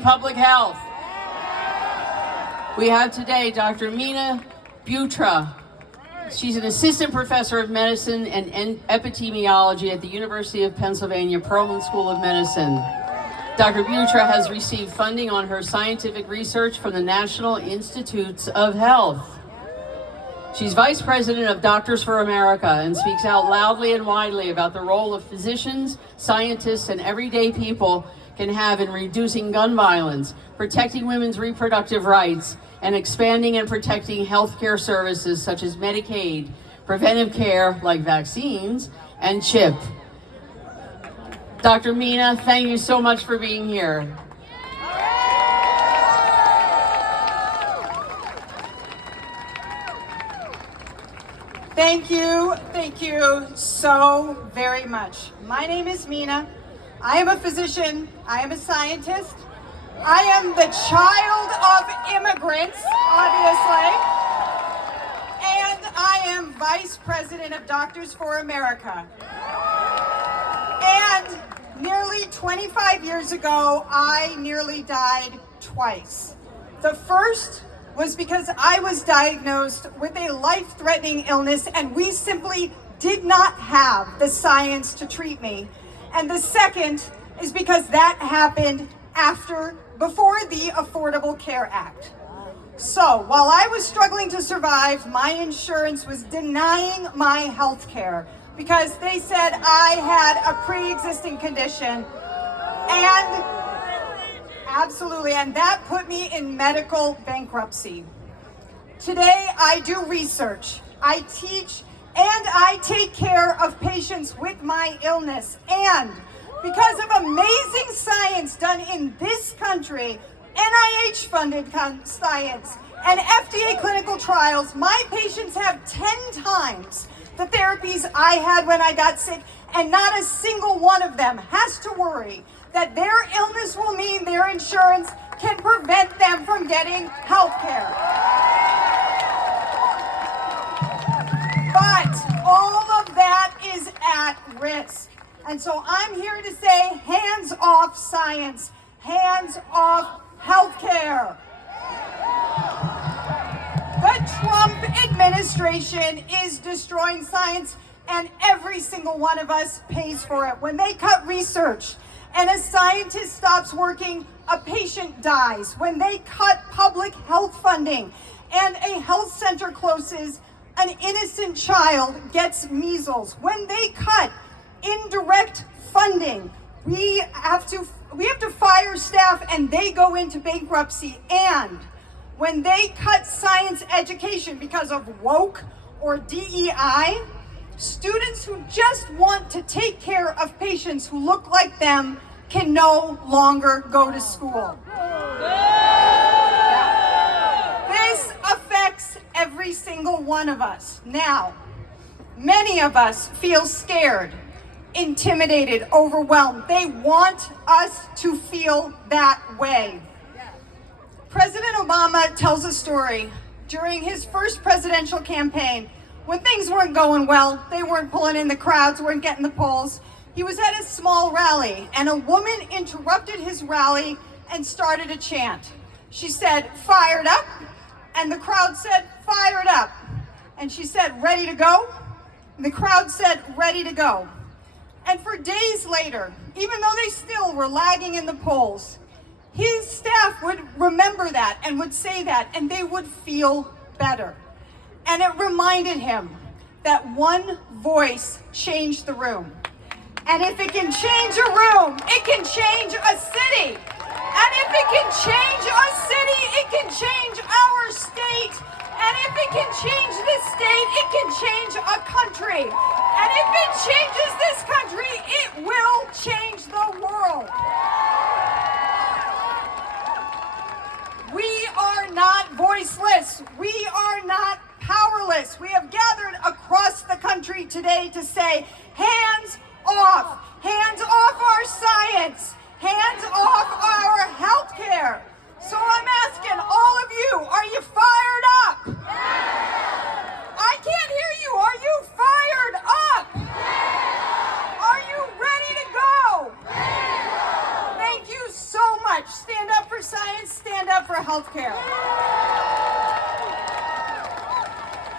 Public health. We have today Dr. Meena Bhutra. She's an assistant professor of medicine and epidemiology at the University of Pennsylvania Perelman School of Medicine. Dr. Bhutra has received funding on her scientific research from the National Institutes of Health. She's vice president of Doctors for America and speaks out loudly and widely about the role of physicians, scientists, and everyday people can have in reducing gun violence, protecting women's reproductive rights, and expanding and protecting healthcare services such as Medicaid, preventive care like vaccines, and CHIP. Dr. Meena, thank you so much for being here. Thank you so very much. My name is Meena. I am a physician, I am a scientist, I am the child of immigrants, obviously, and I am vice president of Doctors for America. And nearly 25 years ago, I nearly died twice. The first was because I was diagnosed with a life-threatening illness and we simply did not have the science to treat me. And the second is because that happened before the Affordable Care Act. So while I was struggling to survive, my insurance was denying my health care because they said I had a pre-existing condition. And absolutely, and that put me in medical bankruptcy. Today I do research, I teach, and I take care of patients with my illness. And because of amazing science done in this country, NIH-funded science, and FDA clinical trials, my patients have 10 times the therapies I had when I got sick, and not a single one of them has to worry that their illness will mean their insurance can prevent them from getting health care. But all of that is at risk. And so I'm here to say, hands off science, hands off healthcare. The Trump administration is destroying science, and every single one of us pays for it. When they cut research and a scientist stops working, a patient dies. When they cut public health funding and a health center closes, an innocent child gets measles. When they cut indirect funding, we have to fire staff and they go into bankruptcy. And when they cut science education because of woke or DEI, students who just want to take care of patients who look like them can no longer go to school. This affects every single one of us. Now, many of us feel scared, intimidated, overwhelmed. They want us to feel that way. President Obama tells a story during his first presidential campaign when things weren't going well. They weren't pulling in the crowds, weren't getting the polls. He was at a small rally and a woman interrupted his rally and started a chant. She said, "Fired up," and the crowd said, "Fired up." And she said, "Ready to go?" And the crowd said, "Ready to go." And for days later, even though they still were lagging in the polls, his staff would remember that and would say that, and they would feel better. And it reminded him that one voice changed the room. And if it can change a room, it can change a city. And if it can change a city, it can change our state. And if it can change this state, it can change a country. And if it changes this country, it will change the world. We are not voiceless. We are not powerless. We have gathered across the country today to say, hands off our science, hands off our health care. So I'm asking all of you, are you fired up? Yeah. I can't hear you. Are you fired up? Yeah. Are you ready to go? Yeah. Thank you so much. Stand up for for science, stand up for healthcare.